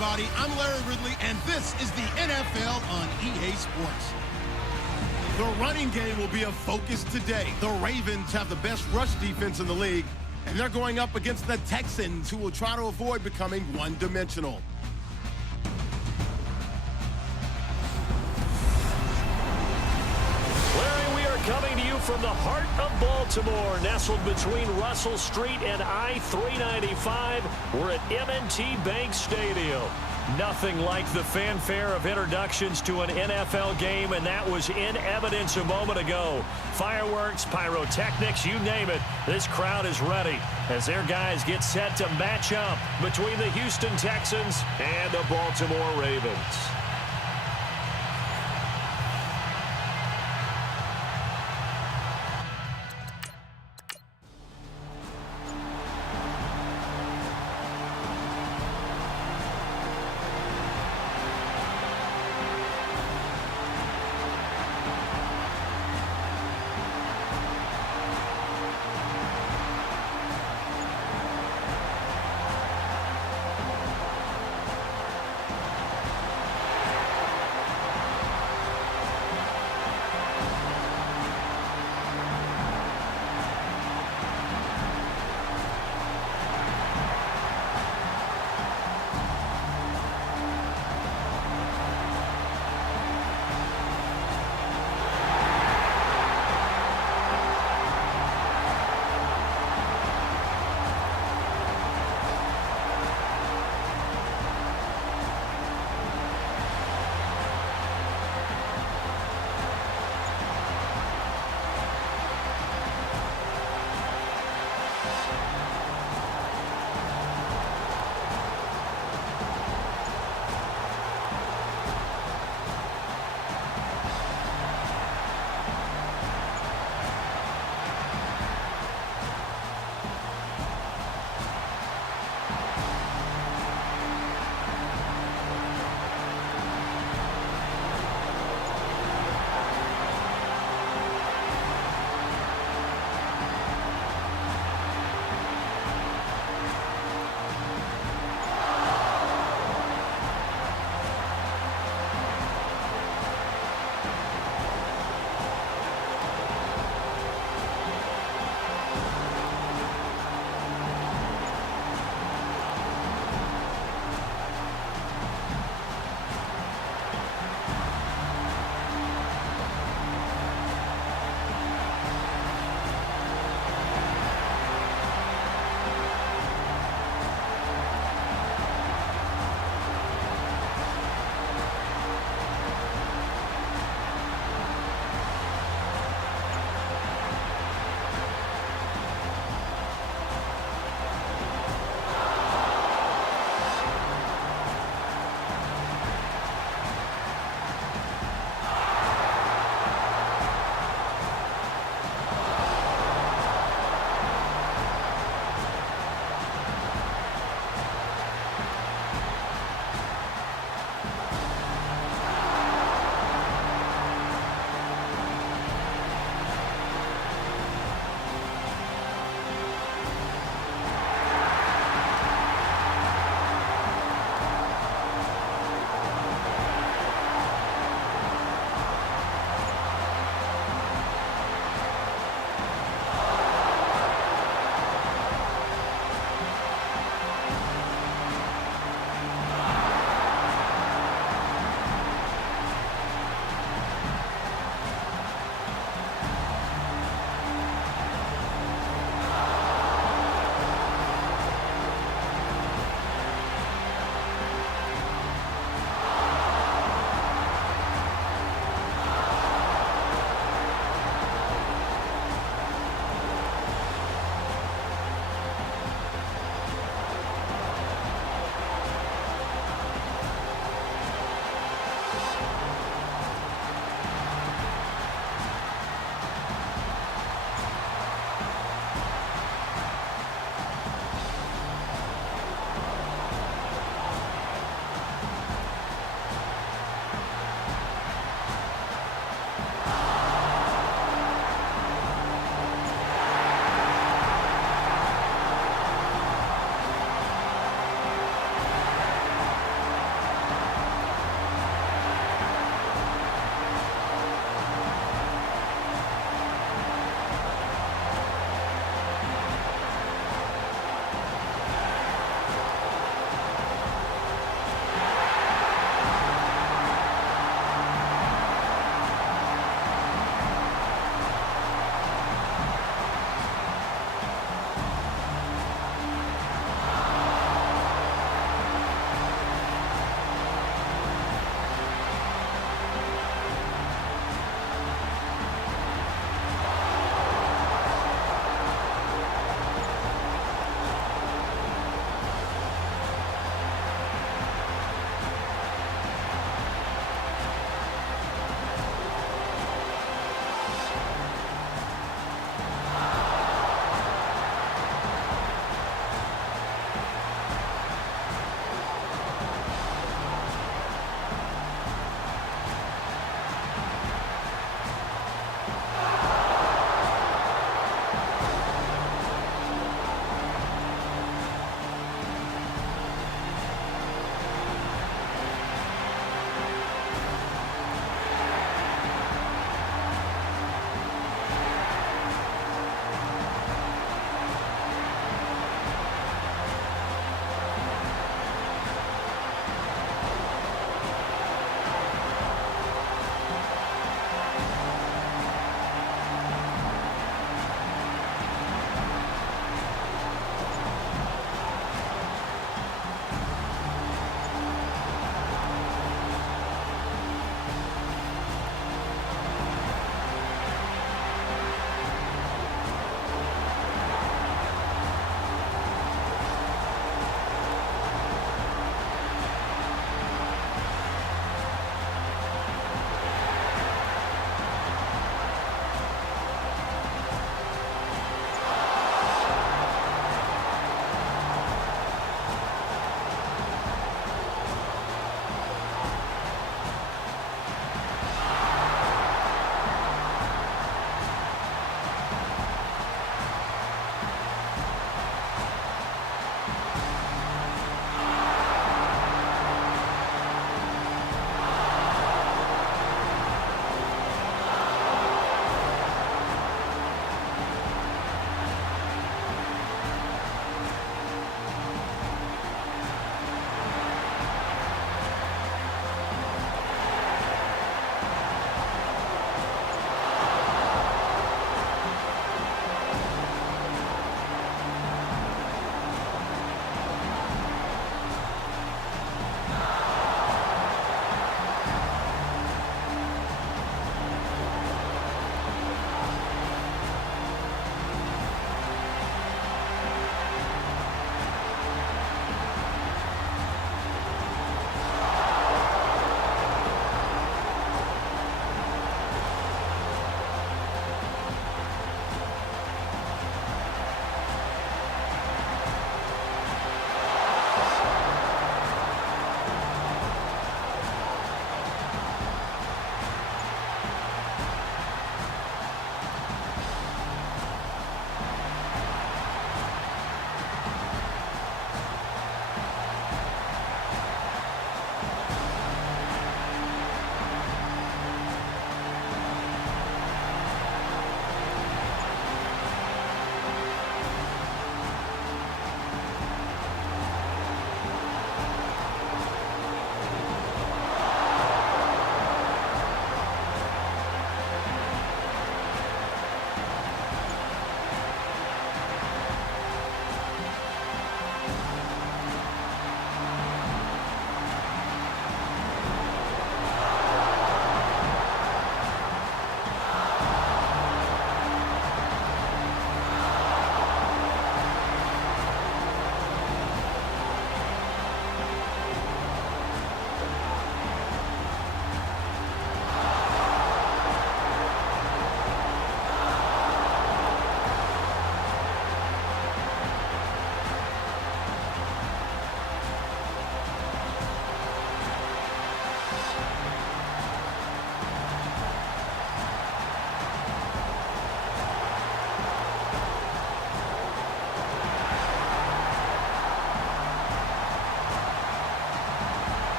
everybody. I'm Larry Ridley, and this is the NFL on EA Sports. The running game will be a focus today. The Ravens have the best rush defense in the league, and they're going up against the Texans, who will try to avoid becoming one-dimensional. Coming to you from the heart of Baltimore, nestled between Russell Street and I-395, we're at M&T Bank Stadium. Nothing like the fanfare of introductions to an NFL game, and that was in evidence a moment ago. Fireworks, pyrotechnics, you name it, this crowd is ready as their guys get set to match up between the Houston Texans and the Baltimore Ravens.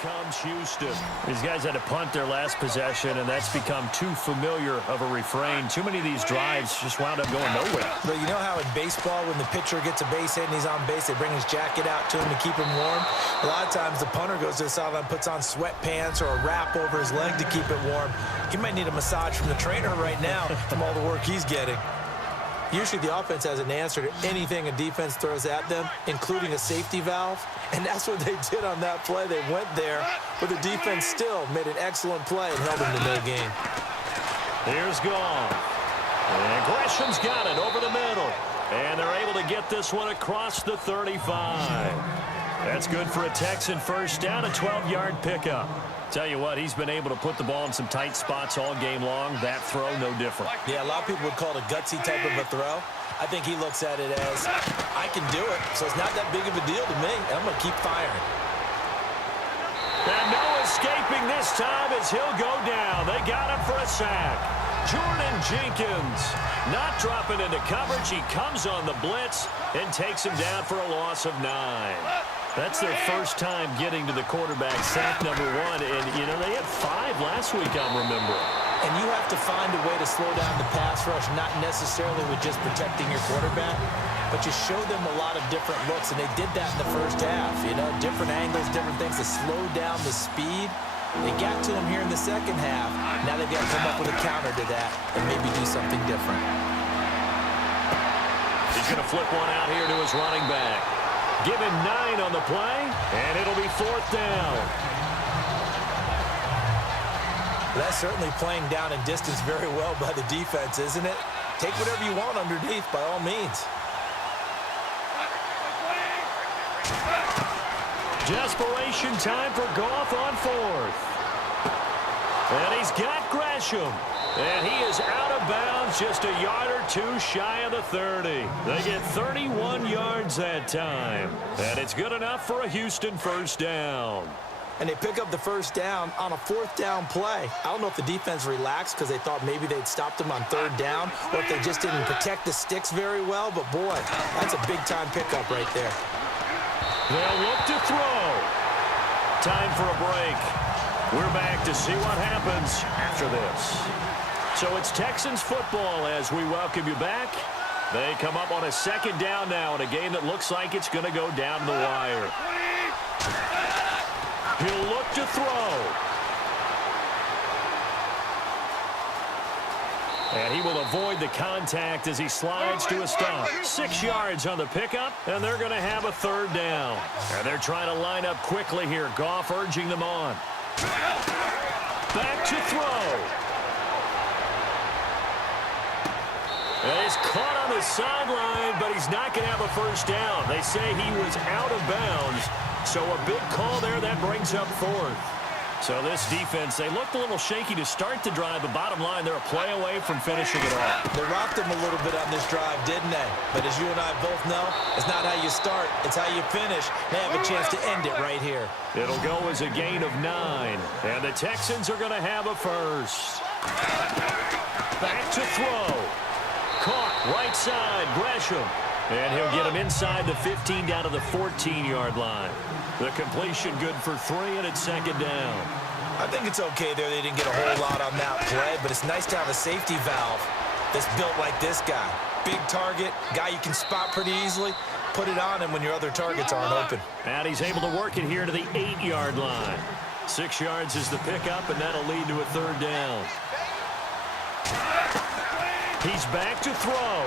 comes Houston. These guys had to punt their last possession, and that's become too familiar of a refrain. Too many of these drives just wound up going nowhere. But you know how in baseball, when the pitcher gets a base hit and he's on base, they bring his jacket out to him to keep him warm? A lot of times the punter goes to the sideline, puts on sweatpants or a wrap over his leg to keep it warm. He might need a massage from the trainer right now from all the work he's getting. Usually the offense has an answer to anything a defense throws at them, including a safety valve. And that's what they did on that play. They went there, but the defense still made an excellent play and held them to no gain. Here's Goff. And Gresham's got it over the middle. And they're able to get this one across the 35. That's good for a Texan first down, a 12-yard pickup. Tell you what, he's been able to put the ball in some tight spots all game long. That throw, no different. Yeah, a lot of people would call it a gutsy type of a throw. I think he looks at it as, I can do it, so it's not that big of a deal to me. I'm going to keep firing. And no escaping this time as he'll go down. They got him for a sack. Jordan Jenkins not dropping into coverage. He comes on the blitz and takes him down for a loss of 9. That's their first time getting to the quarterback, sack number 1. And, you know, they had 5 last week, I'm remembering. And you have to find a way to slow down the pass rush, not necessarily with just protecting your quarterback, but you show them a lot of different looks, and they did that in the first half. You know, different angles, different things to slow down the speed. They got to him here in the second half. Now they've got to come up with a counter to that and maybe do something different. He's going to flip one out here to his running back. Give him 9 on the play, and it'll be 4th down. That's certainly playing down and distance very well by the defense, isn't it? Take whatever you want underneath by all means. Desperation time for Goff on 4th. And he's got Gresham. And he is out of bounds, just a yard or 2 shy of the 30. They get 31 yards that time. And it's good enough for a Houston first down. And they pick up the first down on a 4th down play. I don't know if the defense relaxed because they thought maybe they'd stopped them on 3rd down, or if they just didn't protect the sticks very well. But, boy, that's a big-time pickup right there. They'll look to throw. Time for a break. We're back to see what happens after this. So it's Texans football as we welcome you back. They come up on a 2nd down now in a game that looks like it's going to go down the wire. He'll look to throw. And he will avoid the contact as he slides to a stop. 6 yards on the pickup, and they're going to have a 3rd down. And they're trying to line up quickly here. Goff urging them on. Back to throw. And he's caught on the sideline, but he's not going to have a first down. They say he was out of bounds, so a big call there that brings up 4th. So this defense, they looked a little shaky to start the drive, but bottom line, they're a play away from finishing it off. They rocked them a little bit on this drive, didn't they? But as you and I both know, it's not how you start, it's how you finish. They have a chance to end it right here. It'll go as a gain of 9, and the Texans are going to have a first. Back to throw. Caught right side, Gresham. And he'll get him inside the 15 down to the 14-yard line. The completion good for 3, and it's 2nd down. I think it's okay there. They didn't get a whole lot on that play, but it's nice to have a safety valve that's built like this guy. Big target, guy you can spot pretty easily. Put it on him when your other targets aren't open. And he's able to work it here to the 8-yard line. 6 yards is the pickup, and that'll lead to a 3rd down. He's back to throw.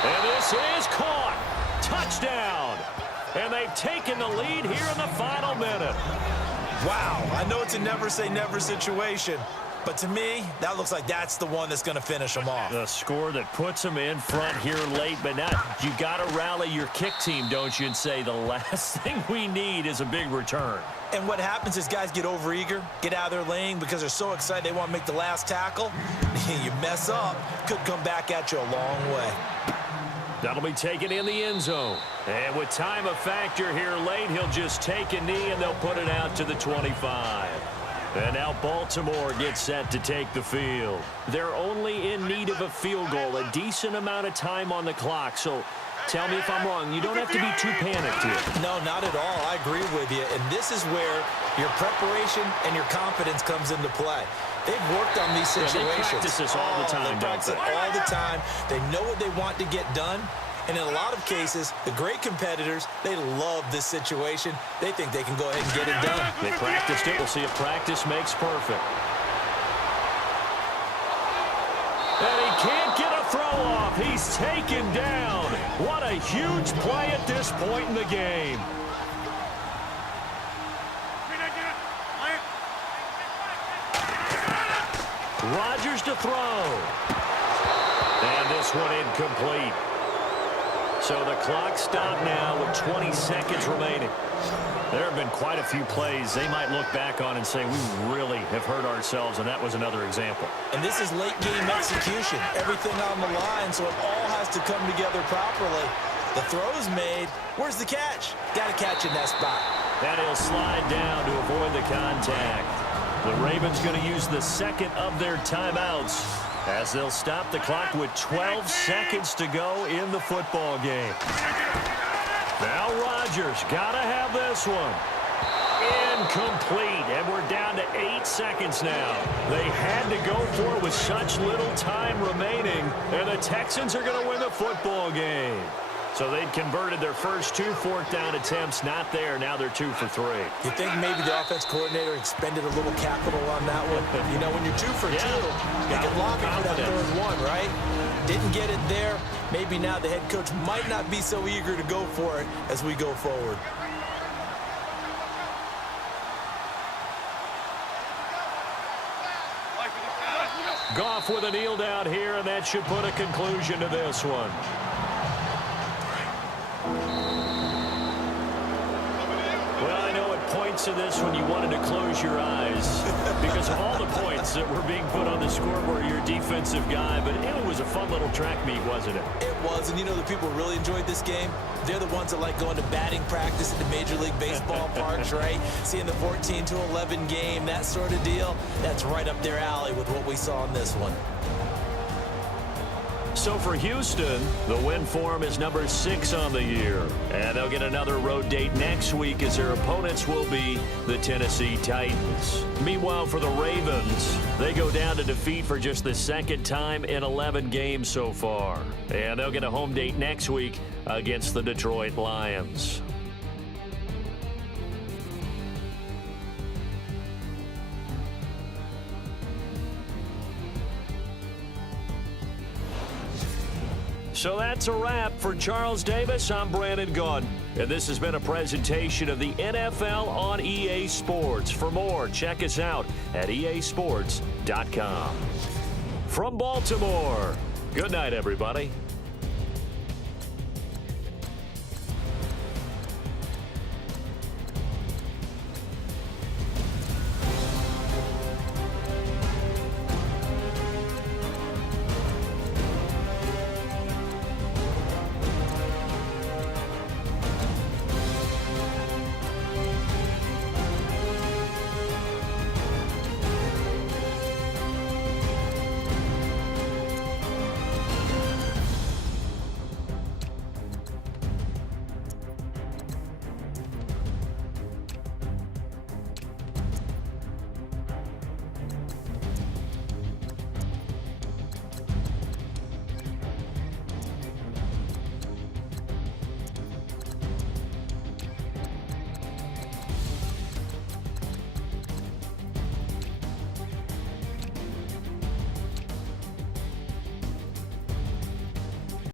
And this is caught. Touchdown. And they've taken the lead here in the final minute. Wow, I know it's a never-say-never situation, but to me, that looks like that's the one that's going to finish them off. The score that puts them in front here late, but now you got to rally your kick team, don't you, and say the last thing we need is a big return. And what happens is guys get overeager, get out of their lane because they're so excited they want to make the last tackle. You mess up, could come back at you a long way. That'll be taken in the end zone. And with time a factor here late, he'll just take a knee and they'll put it out to the 25. And now Baltimore gets set to take the field. They're only in need of a field goal, a decent amount of time on the clock. So Tell me if I'm wrong. You don't have to be too panicked here. No, not at all. I agree with you. And this is where your preparation and your confidence comes into play. They've worked on these situations. Yeah, they practice this all the time, They practice it all the time. They know what they want to get done. And in a lot of cases, the great competitors, they love this situation. They think they can go ahead and get it done. They practiced it. We'll see if practice makes perfect. And he can't get a throw off. He's taken down. What a huge play at this point in the game. Rodgers to throw. And this one incomplete. So the clock stopped now with 20 seconds remaining. There have been quite a few plays they might look back on and say, we really have hurt ourselves, and that was another example. And this is late game execution. Everything on the line, so it all has to come together properly. The throw's made. Where's the catch? Got to catch in that spot. And he'll slide down to avoid the contact. The Ravens going to use the second of their timeouts as they'll stop the clock with 12 seconds to go in the football game. Now Rodgers got to have this one. Incomplete, and we're down to 8 seconds now. They had to go for it with such little time remaining, and the Texans are going to win the football game. So they'd converted their first 2 fourth down attempts, not there. Now they're 2 for 3. You think maybe the offense coordinator expended a little capital on that one? You know, when you're 2 for 2, you can lobby for that third one, right? Didn't get it there. Maybe now the head coach might not be so eager to go for it as we go forward. Goff with a kneel down here, and that should put a conclusion to this one. Well, I know at points of this when you wanted to close your eyes because of all the points that were being put on the scoreboard, your defensive guy, but it was a fun little track meet, wasn't it? It was, and you know the people really enjoyed this game? They're the ones that like going to batting practice at the Major League Baseball parks, right? Seeing the 14-11 game, that sort of deal, that's right up their alley with what we saw in this one. So for Houston, the win form is number 6 on the year. And they'll get another road date next week as their opponents will be the Tennessee Titans. Meanwhile, for the Ravens, they go down to defeat for just the second time in 11 games so far. And they'll get a home date next week against the Detroit Lions. So that's a wrap. For Charles Davis, I'm Brandon Gaudin. And this has been a presentation of the NFL on EA Sports. For more, check us out at easports.com. From Baltimore, good night, everybody.